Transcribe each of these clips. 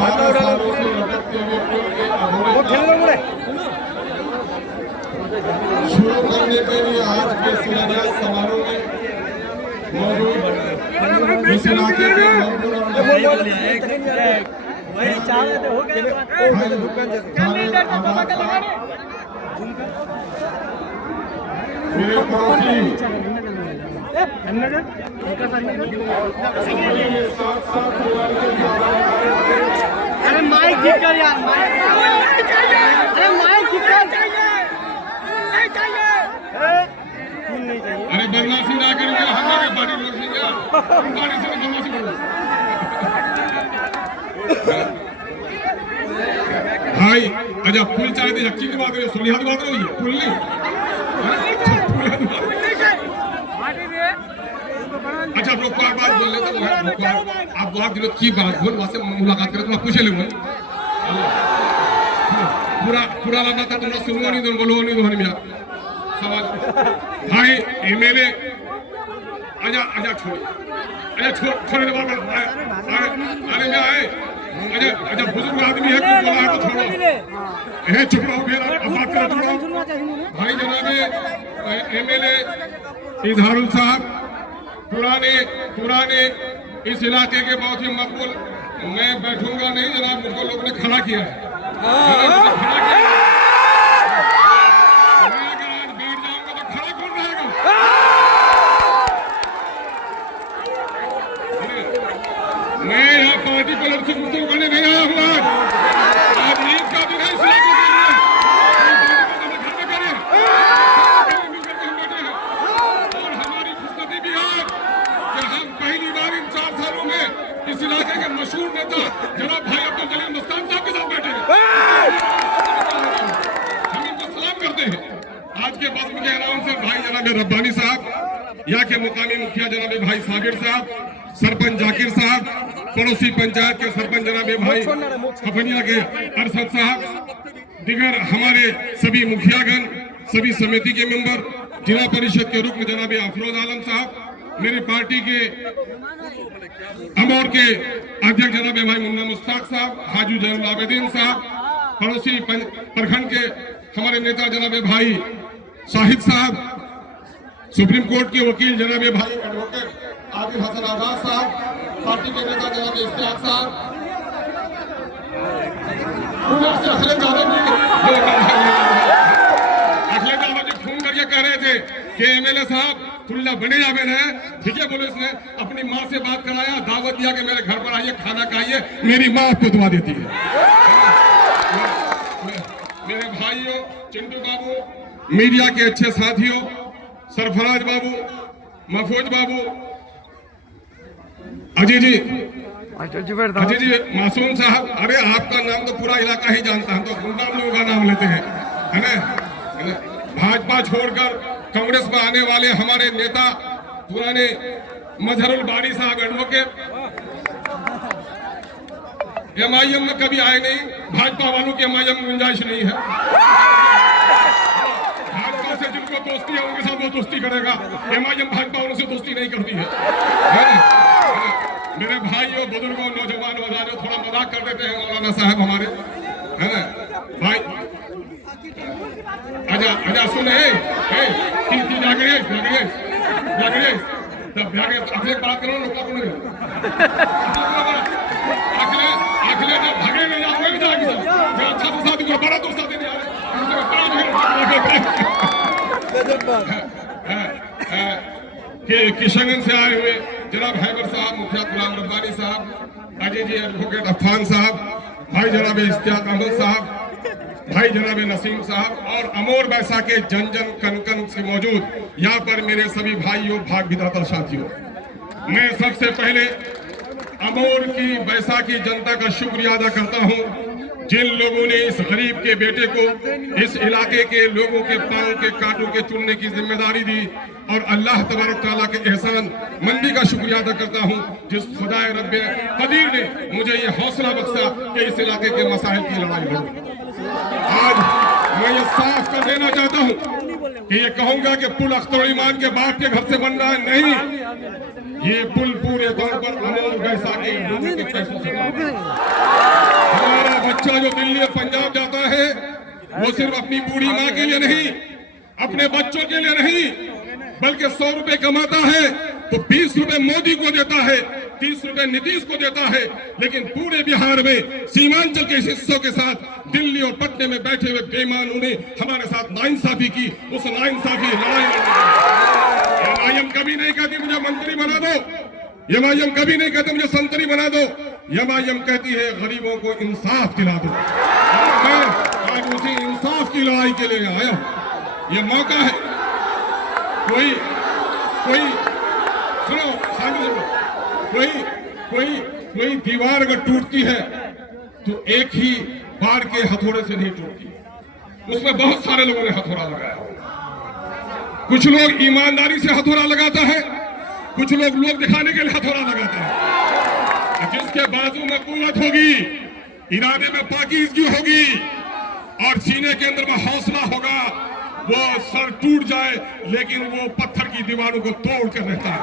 12 सालों से लटकते हुए पुल के अधूरे शुरू करने के लिए आज के शिलान्यास समारोह में मौजूद इस इलाके के मेरे पड़ोसी अरे माइक ठीक कर यार, माइक अरे माइक ठीक कर। अरे बदमाशी ना करिए, हमारे बाड़ी लोग नहीं यार, बाड़ी से बदमाशी करो भाई। अच्छा पुल चाहे तो यक्षी की बात है, सुलिया की बात नहीं, पुल नहीं। अच्छा आप लोग बार बात बोल लेते हैं, आप बात दिलो की बात बोल, वहाँ से मुलाकात करें तो आप पूछे ले पूरा लगा था तुमने सुनो नहीं, तुम बोलो नहीं, दोहन मिया सवाल भाई एमएलए। आजा आजा छोड़, अरे छोड़ दे बाबा, अरे क्या है, अच्छा बुजुर्ग आदमी है, कुछ बोला है तो छोड़ो, चुप रहो फिर, अब बात करो भाई। जनाबे एमएलए इजहारुल साहब पुराने इस इलाके के बहुत ही मकबूल। मैं बैठूंगा नहीं जनाब, मुझको लोगों ने खड़ा किया है, मैं यहाँ पार्टी को लड़ से गुफ्तगू करने नहीं आया हूँ। आज नींद का दिन है, इस इलाके के लिए घर में करें, मिलकर के हम बैठे हैं। और हमारी खुशनसीबी भी है कि हम पहली बार इन 4 सालों में इस इलाके के मशहूर नेता जनाब भाई अब्दुल जलील मस्तान साहब के साथ बैठे हैं। हम इनको सलाम करते हैं। आज के बज़्म के अनाउंसर भाई जनाब रब्बानी साहब, यहाँ के मुकामी मुखिया जनाब भाई साबिर साहब, सरपंच जाकिर साहब, पड़ोसी पंचायत के सरपंच जनाबे भाई खपनिया के अरशद साहब, दिगर हमारे सभी मुखियागण, सभी समिति के मेंबर, जिला परिषद के रुकन जनाबे अफरोज आलम साहब, मेरी पार्टी के अमौर के अध्यक्ष जनाबे भाई मुन्ना मुश्ताक साहब, हाजी जैनुल आबिदीन साहब, पड़ोसी प्रखंड के हमारे नेता जनाबे भाई शाहिद साहब, सुप्रीम कोर्ट के वकील जनाबे भाई एडवोकेट आदिल हसन आजाद साहब, पार्टी के नेता जनाब इश्तियाक साहब, अखिलेश यादव जी फोन करके कह रहे थे कि एमएलए साहब खुला बने जावे है, ठीक है। पुलिस ने अपनी माँ से बात कराया, दावत दिया कि मेरे घर पर आइए, खाना खाइए, मेरी माँ आपको दुआ देती है। मेरे भाइयों, चिंटू बाबू, मीडिया के अच्छे साथियों, सरफराज बाबू, महफूज बाबू, अजय जी, मासूम साहब, अरे आपका नाम तो पूरा इलाका ही जानता है, हम तो गुंडाम लोगों का नाम लेते हैं, है ना। भाजपा छोड़कर कांग्रेस में आने वाले हमारे नेता पुराने मजहरुल बारी साहब एडवोकेट, एमआईएम में कभी आए नहीं, भाजपा वालों की एमआईएम में गुंजाइश नहीं है। भाजपा से जिनको दोस्ती है उनके साथ वो दोस्ती करेगा, एमआईएम भाजपा वालों से दोस्ती नहीं करती है। मेरे भाइयों, बुजुर्गों, नौजवानों, थोड़ा मजाक कर देते हैं मौलाना साहब हमारे, है ना भाई। आजा सुने, अगले बात करो, लोग अगले भागे नहीं जाओगे, अच्छा दोस्त बड़ा दोस्त किशनगंज से आए हुए जनाब हैबर साहब, मुखिया गुलाम रब्बानी साहब, अजय जी एडवोकेट अफान साहब, भाई जनाब इश्तियाक अहमद साहब, भाई जनाब नसीम साहब और अमोर बैसा के जन कन से मौजूद यहाँ पर मेरे सभी भाइयों, भाग विधाता साथियों, मैं सबसे पहले अमोर की बैसा की जनता का शुक्रिया अदा करता हूँ, जिन लोगों ने इस गरीब के बेटे को इस इलाके के लोगों के पांव के कांटों के चुनने की जिम्मेदारी दी, और अल्लाह तबारक तआला के एहसान मंदी का शुक्रिया अदा करता हूँ, जिस खुदाए रब्बे कदीर ने मुझे ये हौसला बख्शा कि इस इलाके के मसाइल की लड़ाई लड़ूं। आज मैं ये साफ कर देना चाहता हूँ कि ये कहूंगा कि पुल अख्तर ईमान के बाप के घर से बन रहा है, नहीं, ये पुल पूरे तौर पर अमोर बैसा के लोगों के पैसों से बन रहा है। हमारा बच्चा जो दिल्ली और पंजाब जाता है वो सिर्फ अपनी बूढ़ी माँ के लिए नहीं, अपने बच्चों के लिए नहीं, बल्कि 100 रुपए कमाता है तो 20 रुपए मोदी को देता है, 30 रुपए नीतीश को देता है, लेकिन पूरे बिहार में सीमांचल के हिस्सों के साथ दिल्ली और पटने में बैठे हुए बेईमानों ने हमारे साथ नाइंसाफी की। उस नाइंसाफी लड़ाई एमआईएम कभी नहीं कहती मुझे मंत्री बना दो, एमआईएम कभी नहीं कहते मुझे संतरी बना दो, एमआईएम कहती है गरीबों को इंसाफ दिला दो। मैं आज उसी इंसाफ की लड़ाई के लिए आया हूं। ये मौका है, कोई सुनो कोई दीवार अगर टूटती है तो एक ही बार के हथौड़े से नहीं टूटती, उसमें बहुत सारे लोगों ने हथौड़ा लगाया। कुछ लोग ईमानदारी से हथौड़ा लगाता है, कुछ लोग दिखाने के लिए हथौड़ा लगाता है। जिसके बाजू में कुव्वत होगी, इरादे में पाकीज़गी होगी और सीने के अंदर में हौसला होगा, वो सर टूट जाए लेकिन वो पत्थर की दीवारों को तोड़ कर रहता है।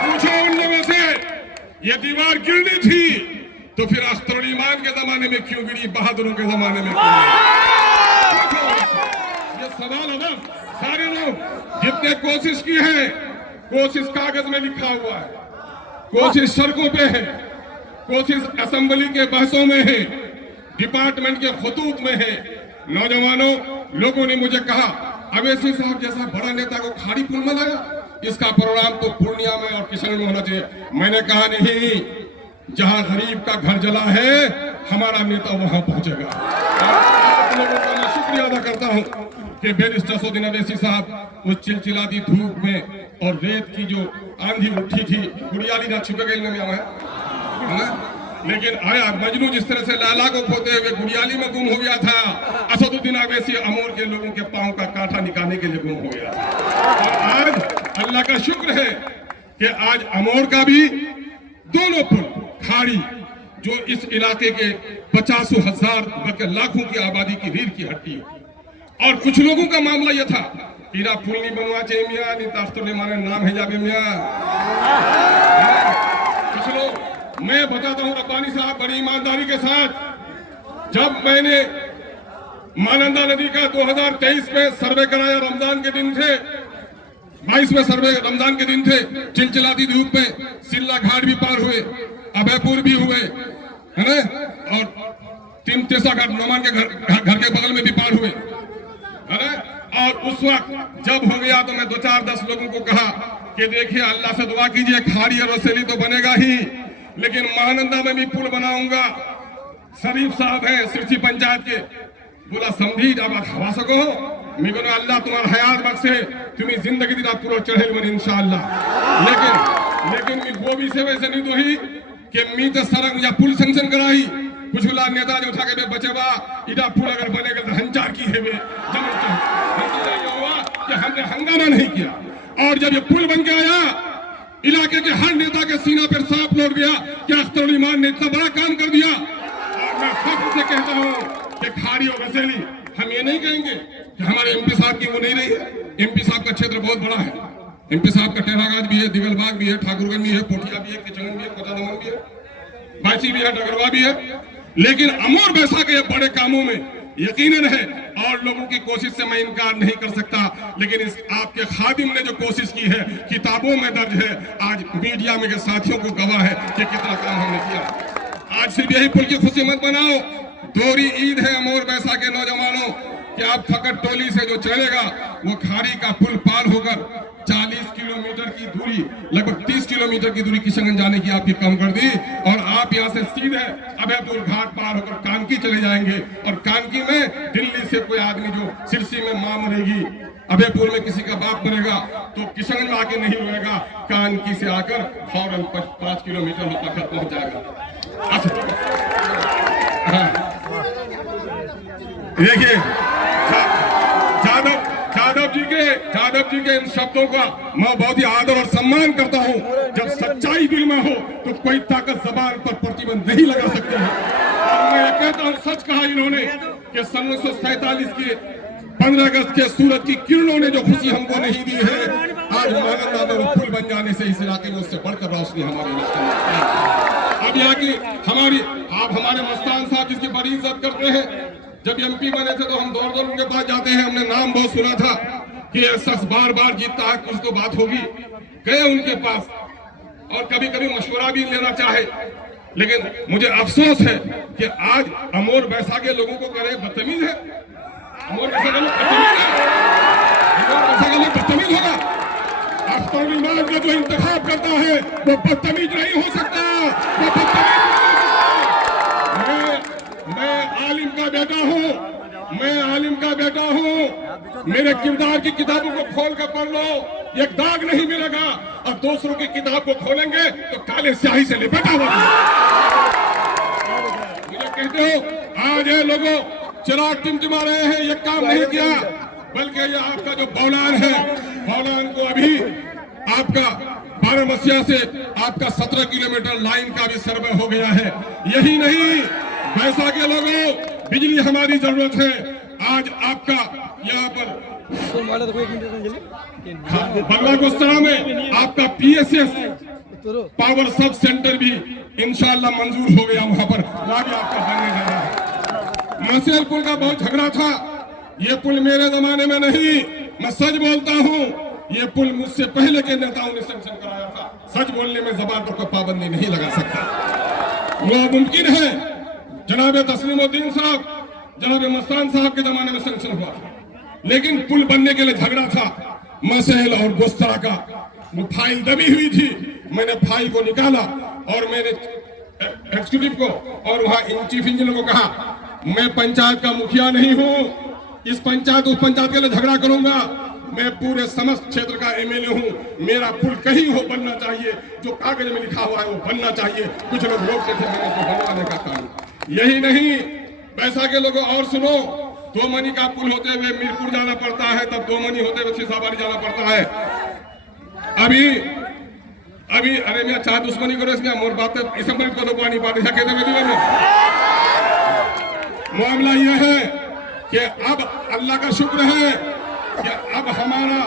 पूछो उन लोगों से, ये दीवार गिरनी थी तो फिर अख्तरुल ईमान के जमाने में क्यों गिरी, बहादुरों के जमाने में क्यों गिरी? ये सवाल है ना। सारे लोग जितने कोशिश की है, कोशिश कागज में लिखा हुआ है, कोशिश सड़कों पे है, कोशिश असेंबली के बहसों में है, डिपार्टमेंट के खतूत में है। नौजवानों, लोगों ने मुझे कहा अवैसी साहब जैसा बड़ा नेता को खाड़ी पुल में लाया, इसका प्रोग्राम तो पूर्णिया में और किशनगंज में होना चाहिए। मैंने कहा नहीं, जहां गरीब का घर जला है हमारा नेता वहां पहुंचेगा। आप लोगों का मैं शुक्रिया अदा करता हूं कि बैरिस्टर सौदीन अवैसी साहब उस चिलचिलाती धूप में और रेत की जो आंधी उठी थी, गुड़ियाली ना छुपे गई में है, लेकिन आया मजनू जिस तरह से लाला को खोते हुए गुड़ियाली में गुम हो गया था, असदुद्दीन अवैसी अमोर के लोगों के पांव का कांटा निकालने के लिए गुम हो गया। और आज अल्लाह का शुक्र है कि आज अमोर का भी दोनों पुल खाड़ी जो इस इलाके के 50,000 बल्कि लाखों की आबादी की रीढ़ की हड्डी है। और कुछ लोगों का मामला यह था, इरा पुल नहीं बनवा चाहिए मियाँ, नहीं ताफ्तुल माने नाम है जाबे मियाँ। कुछ लोग, मैं बताता हूं रब्बानी साहब बड़ी ईमानदारी के साथ, जब मैंने महानंदा नदी का 2023 में सर्वे कराया, रमजान के दिन थे, 22 में सर्वे रमजान के दिन थे, चिलचिलाती धूप में सिल्ला घाट भी पार हुए, अभयपुर भी हुए, है ना, और तिमतेसा घाट नोमान के घर के बगल में भी पार हुए, है ना। और उस वक्त जब हो गया तो मैं 2-4-10 लोगों को कहा कि देखिए अल्लाह से दुआ कीजिए, खाड़ी और रसेली तो बनेगा ही, लेकिन महानंदा में भी पुल बनाऊंगा। शरीफ साहब हैं सिरसी पंचायत के, बोला समझी जब आप हवा सको मी बोलो अल्लाह तुम्हारा हयात बख्शे, तुम्हें जिंदगी दी पूरा चढ़ेल बन इंशाअल्लाह। लेकिन वो भी से वैसे नहीं तो ही कि मी तो सड़क या पुल सेंक्शन कराई, कुछ नेता जो उठा के बचेवा इधर पुल अगर बनेगा तो हंचार की है वे हुआ कि हमने हंगामा नहीं किया। और जब ये पुल बन के आया, इलाके के हर नेता के सीना पर सांप लौट गया कि अख्तरुल ईमान ने इतना बड़ा काम कर दिया। और मैं फख्र से कहता हूं कि खाड़ी और रसेली हम ये नहीं कहेंगे कि हमारे एमपी साहब की वो नहीं रही है। एमपी साहब का क्षेत्र बहुत बड़ा है, एमपी साहब का टेरागाज भी है, दिगलबाग भी है, ठाकुरगंज भी है, पोठिया भी है, किचंगन भी है, कोटादमन भी है, बाची भी है, डगरवा भी है। लेकिन अमोर बैसा के बड़े कामों में यकीनन है और लोगों की कोशिश से मैं इनकार नहीं कर सकता, लेकिन इस आपके खादिम ने जो कोशिश की है किताबों में दर्ज है, आज मीडिया में के साथियों को गवाह है कि कितना काम हमने किया। आज सिर्फ यही पुल की खुशी मत बनाओ, दोहरी ईद है अमोर बैसा के नौजवानों कि आप फकत टोली से जो चलेगा वो खाड़ी का पुल पार होकर 40 किलोमीटर की दूरी, लगभग 30 किलोमीटर की दूरी किशनगंज जाने की आपकी कम कर दी और आप यहाँ से सीधे अभयपुर घाट पार होकर कानकी चले जाएंगे। और कानकी में दिल्ली से कोई आदमी जो सिरसी में मां मरेगी, अभयपुर में किसी का बाप मरेगा तो किशनगंज में आके नहीं रोएगा, कानकी से आकर फौरन 5 किलोमीटर होकर पहुंच जाएगा। देखिए यादव जी के इन शब्दों का मैं बहुत ही आदर और सम्मान करता हूं। जब सच्चाई दिल में हो तो कोई ताकत जबान पर प्रतिबंध नहीं लगा सकती है। और मैं ये कहता हूं, सच कहा इन्होंने कि सन 1947 के 15 अगस्त के सूरज की किरणों ने जो खुशी हमको नहीं दी है, आज महानंदा में वो पुल बन जाने से इस इलाके में उससे बढ़कर रोशनी हमारे इलाके में। अब यहाँ की आप हमारे मस्तान साहब जिसकी बड़ी इज्जत करते हैं, जब एमपी बने थे तो हम दौड़ दौड़ उनके पास जाते हैं, हमने नाम बहुत सुना था कि ये शख्स बार बार जीतता है, कुछ तो बात होगी। गए उनके पास और कभी कभी मशवरा भी लेना चाहे, लेकिन मुझे अफसोस है कि आज अमोर वैसा के लोगों को करे बदतमीज है। अमोर वैसा के लोग बदतमीज है, अमोर वैसा के लोग बदतमीज होगा। अख्तर इमाम का जो इंतखाब करता है वो बदतमीज नहीं हो सकता, वो बदतमीज नहीं हो सकता। मैं आलिम का बेटा हूँ, मैं आलिम का बेटा हूँ। मेरे किरदार की किताबों को खोल कर पढ़ लो, एक दाग नहीं मिलेगा। और दूसरों की किताब को खोलेंगे तो काले स्याही से लिपटा हुआ। मुझे कहते हो आज ये लोगों चिराग टिमटिमा रहे हैं, ये काम नहीं किया, बल्कि ये आपका जो बौलान है, बौलान को अभी आपका 12 मसीहा से आपका 17 किलोमीटर लाइन का भी सर्वे हो गया है। यही नहीं, वैसा के लोगों बिजली हमारी जरूरत है। आज आपका यहाँ पर बलवागोस्तारा में आपका PSS पावर सब सेंटर भी इंशाल्लाह मंजूर हो गया, वहां पर भी आपका बनने जा रहा है। मसेल पुल का बहुत झगड़ा था, ये पुल मेरे जमाने में नहीं, मैं सच बोलता हूँ, ये पुल मुझसे पहले के नेताओं ने सैंक्शन कराया था। सच बोलने में ज़बान पर कोई पाबंदी नहीं लगा सकता। वो मुमकिन है जनाब तस्लीमुद्दीन साहब, जनाब मस्तान साहब के जमाने में सैंक्शन हुआ था, लेकिन पुल बनने के लिए झगड़ा था। मसेल और गोस्तारा का वो फाइल दबी हुई थी, मैंने फाइल को निकाला और मैंने एग्जीक्यूटिव को और वहां चीफ इंजीनियर को कहा, मैं पंचायत का मुखिया नहीं हूं, इस पंचायत उस पंचायत के लिए झगड़ा करूंगा, मैं पूरे समस्त क्षेत्र का MLA हूं। मेरा पुल कहीं हो बनना चाहिए, जो कागज में लिखा हुआ है वो बनना चाहिए। कुछ लोग रोकते थे, मैंने तो बनवाने का काम। यही नहीं, पैसा के लोगों और सुनो, 2 मनी का पुल होते हुए मीरपुर जाना पड़ता है, तब 2 मनी होते हुए सीसाबाड़ी जाना पड़ता है। अभी अरे मैं चाह दुश्मनी करो इसमें मोर बात इस मिनट को तो पानी पाते कहते में मामला यह है कि अब अल्लाह का शुक्र है कि अब हमारा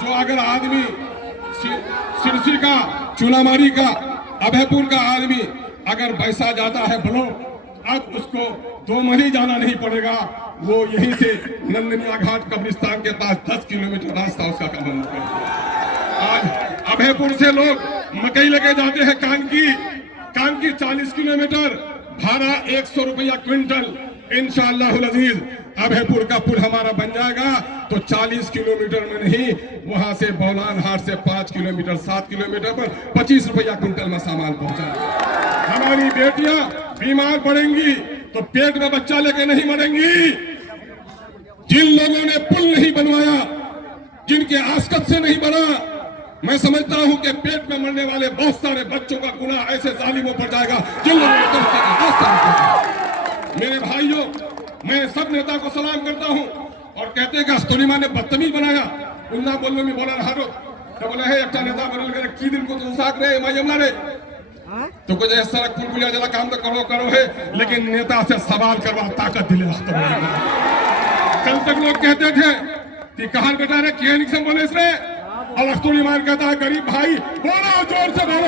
जो अगर आदमी सिरसी का, चूलामारी का, अभयपुर का आदमी अगर वैसा जाता है ब्लॉक, अब उसको 2 महीने जाना नहीं पड़ेगा, वो यहीं से नंदनिया घाट कब्रिस्तान के पास 10 किलोमीटर रास्ता उसका कम होगा। आज अभयपुर से लोग मकई लेके जाते हैं कानकी 40 किलोमीटर, भाड़ा 100 रुपया क्विंटल। इंशाअल्लाह अजीज अभयपुर का पुल हमारा बन जाएगा तो 40 किलोमीटर में नहीं, वहां से बौलान हाट से 5 किलोमीटर 7 किलोमीटर पर 25 रुपया क्विंटल में सामान पहुंचा। हमारी बेटियां बीमार पड़ेंगी तो पेट में बच्चा लेके नहीं मरेंगी। जिन लोगों ने पुल नहीं बनवाया, जिनके आस्कत से नहीं बना, मैं समझता हूं कि पेट में मरने वाले बहुत सारे बच्चों का गुनाह ऐसे जालिमों पर जाएगा जिन लोगों ने तरीके का रास्ता नहीं। मेरे भाइयों, मैं सब नेता को सलाम करता हूं और कहते हैं कि अस्तोलिमा ने बदतमीज बनाया, उन्ना बोलने में बोला हारो तो बोला है एक नेता बदल कर की दिन को तो साक रहे मायम रे तो कुछ सड़क पुल पुलिया जला काम तो करो है, लेकिन नेता से सवाल करवा ताकत दिले। कल तक लोग कहते थे कि कहां बेटा रे क्या निकम बोले इसने, और अख्तुल ईमान कहता है गरीब भाई बोलो जोर से बोलो।